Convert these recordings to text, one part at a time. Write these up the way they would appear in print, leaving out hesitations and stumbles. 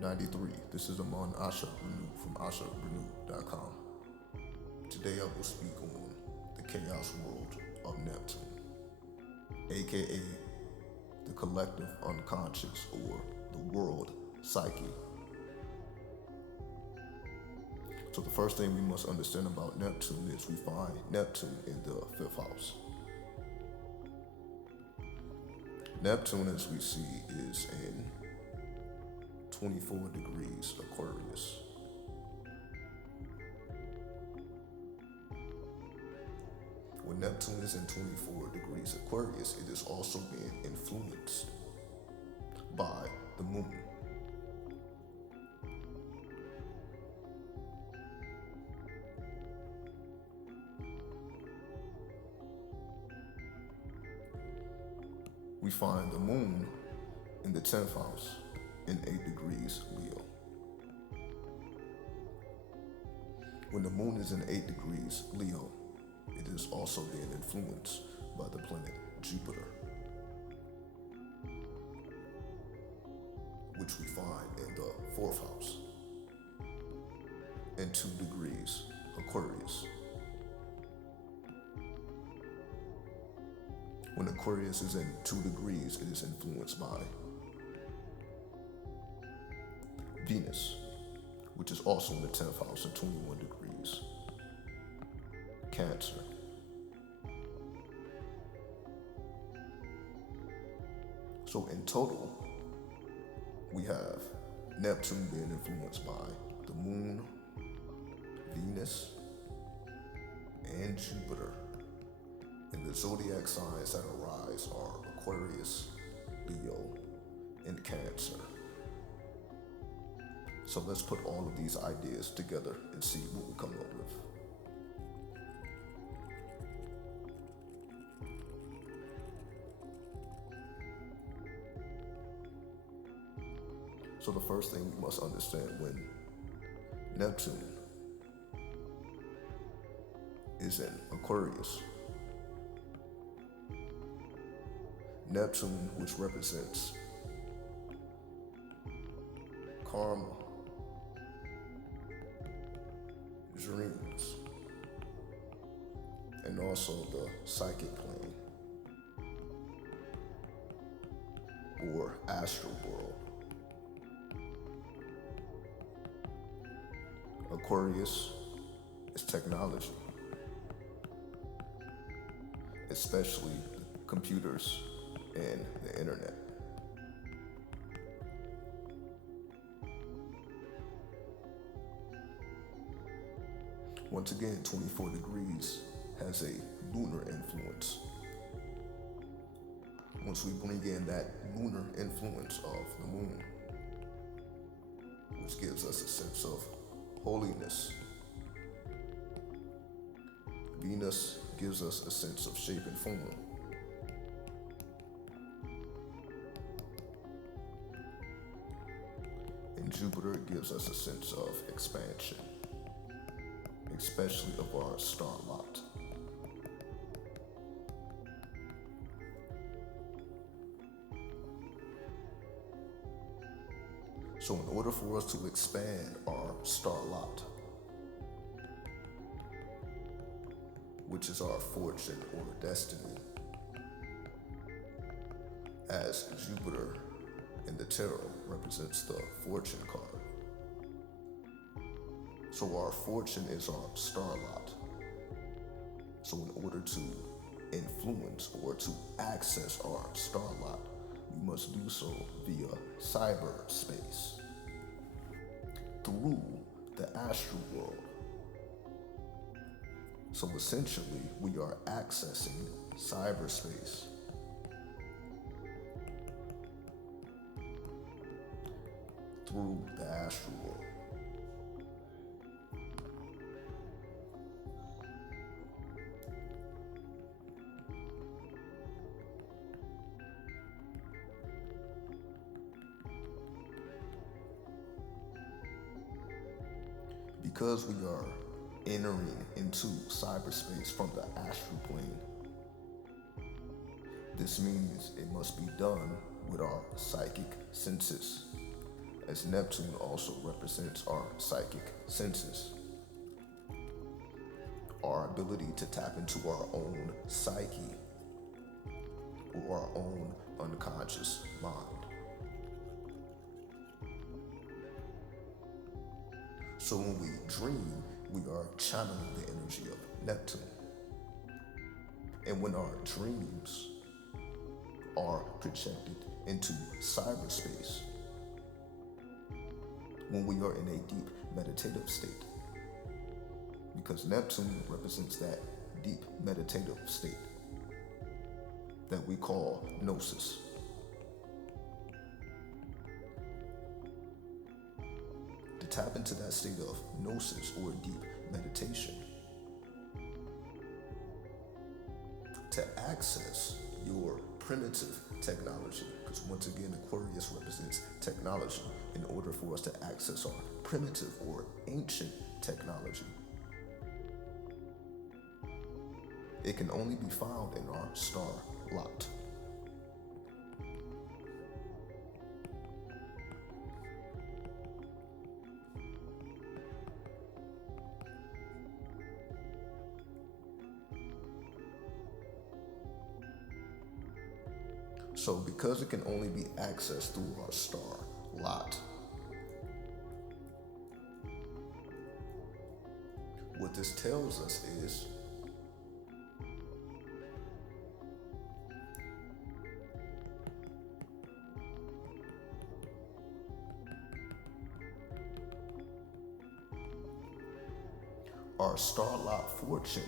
93. This is Amon Asha Renew from asharenew.com. Today I will speak on the chaos world of Neptune, aka the collective unconscious or the world psyche. So the first thing we must understand about Neptune is we find Neptune in the fifth house. Neptune, as we see, is in 24 degrees Aquarius. When Neptune is in 24 degrees Aquarius, it is also being influenced by the moon. We find the moon in the 10th house in 8 degrees Leo. When the moon is in 8 degrees Leo, it is also being influenced by the planet Jupiter, which we find in the 4th house in 2 degrees Aquarius. When Aquarius is in 2 degrees, it is influenced by Venus, which is also in the 10th house in 21 degrees Cancer. So in total, we have Neptune being influenced by the moon, Venus, and Jupiter. And the zodiac signs that arise are Aquarius, Leo, and Cancer. So let's put all of these ideas together and see what we come up with. So the first thing we must understand, when Neptune is in Aquarius, Neptune, which represents karma, dreams, and also the psychic plane or astral world. Aquarius is technology, especially computers and the internet. Once again, 24 degrees has a lunar influence. Once we bring in that lunar influence of the moon, which gives us a sense of holiness, Venus gives us a sense of shape and form, and Jupiter gives us a sense of expansion, especially of our star lot. So in order for us to expand our star lot, which is our fortune or destiny, as Jupiter in the tarot represents the fortune card. So our fortune is our star lot. So in order to influence or to access our star lot, we must do so via cyberspace, through the astral world. So essentially, we are accessing cyberspace through the astral world. Because we are entering into cyberspace from the astral plane, this means it must be done with our psychic senses, as Neptune also represents our psychic senses, our ability to tap into our own psyche or our own unconscious mind. So when we dream, we are channeling the energy of Neptune. And when our dreams are projected into cyberspace, when we are in a deep meditative state, because Neptune represents that deep meditative state that we call gnosis. To tap into that state of gnosis or deep meditation, to access your primitive technology, because once again, Aquarius represents technology. In order for us to access our primitive or ancient technology, it can only be found in our star lot. So because it can only be accessed through our star lot, what this tells us is our star lot fortune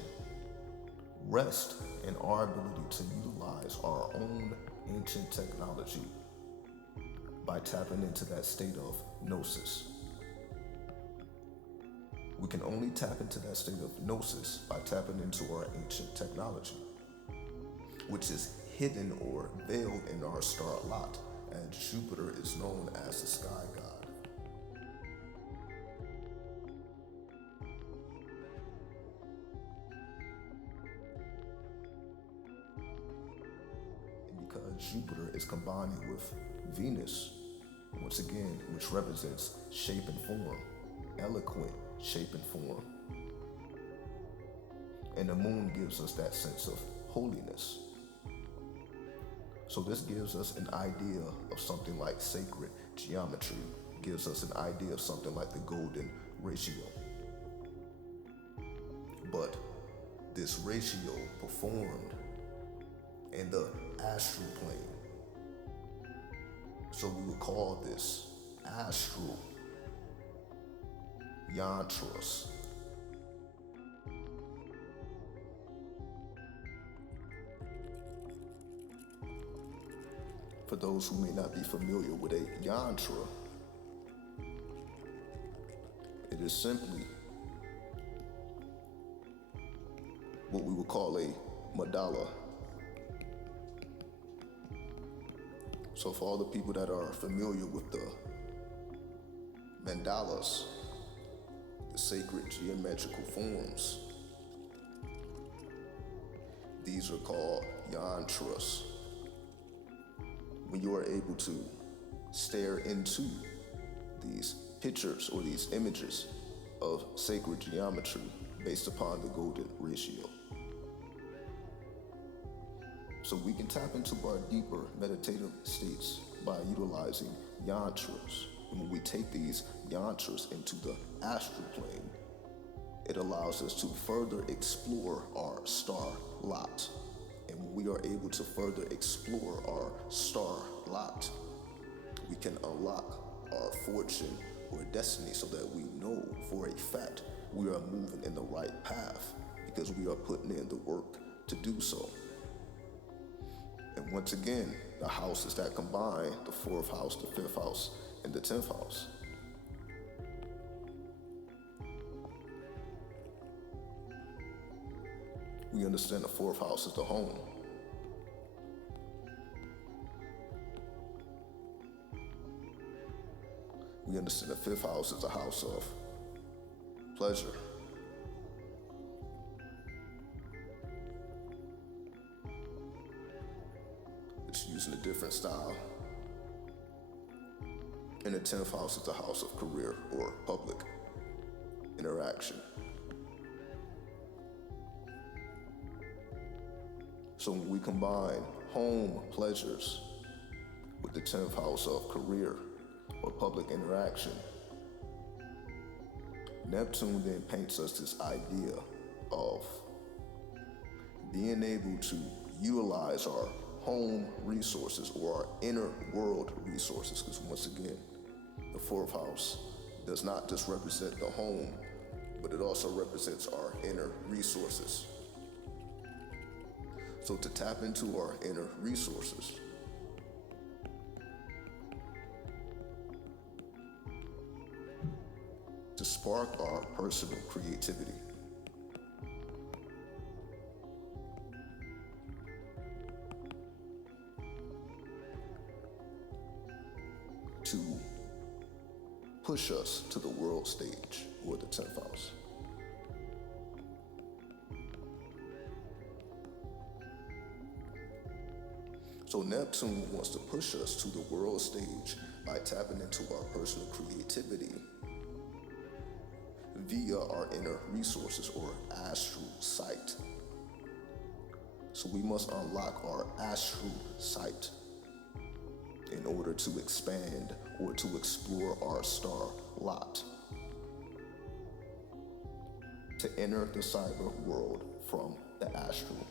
rests in our ability to utilize our own ancient technology by tapping into that state of gnosis. We can only tap into that state of gnosis by tapping into our ancient technology, which is hidden or veiled in our star lot, as Jupiter is known as the sky god. Jupiter is combining with Venus, once again, which represents shape and form, eloquent shape and form. And the moon gives us that sense of holiness. So this gives us an idea of something like sacred geometry, gives us an idea of something like the golden ratio. But this ratio performed in the astral plane. So we would call this astral yantras. For those who may not be familiar with a yantra, it is simply what we would call a mandala. So for all the people that are familiar with the mandalas, the sacred geometrical forms, these are called yantras. When you are able to stare into these pictures or these images of sacred geometry based upon the golden ratio. So we can tap into our deeper meditative states by utilizing yantras. And when we take these yantras into the astral plane, it allows us to further explore our star lot. And when we are able to further explore our star lot, we can unlock our fortune or destiny so that we know for a fact we are moving in the right path because we are putting in the work to do so. And once again, the houses that combine, the 4th house, the 5th house, and the 10th house. We understand the 4th house is the home. We understand the 5th house is a house of pleasure. It's using a different style. And the 10th house is the house of career or public interaction. So when we combine home pleasures with the 10th house of career or public interaction, Neptune then paints us this idea of being able to utilize our home resources or our inner world resources, because once again, the 4th house does not just represent the home, but it also represents our inner resources. So to tap into our inner resources, to spark our personal creativity, to push us to the world stage or the 10th house. So Neptune wants to push us to the world stage by tapping into our personal creativity via our inner resources or astral sight. So we must unlock our astral sight in order to expand or to explore our star lot, to enter the cyber world from the astral.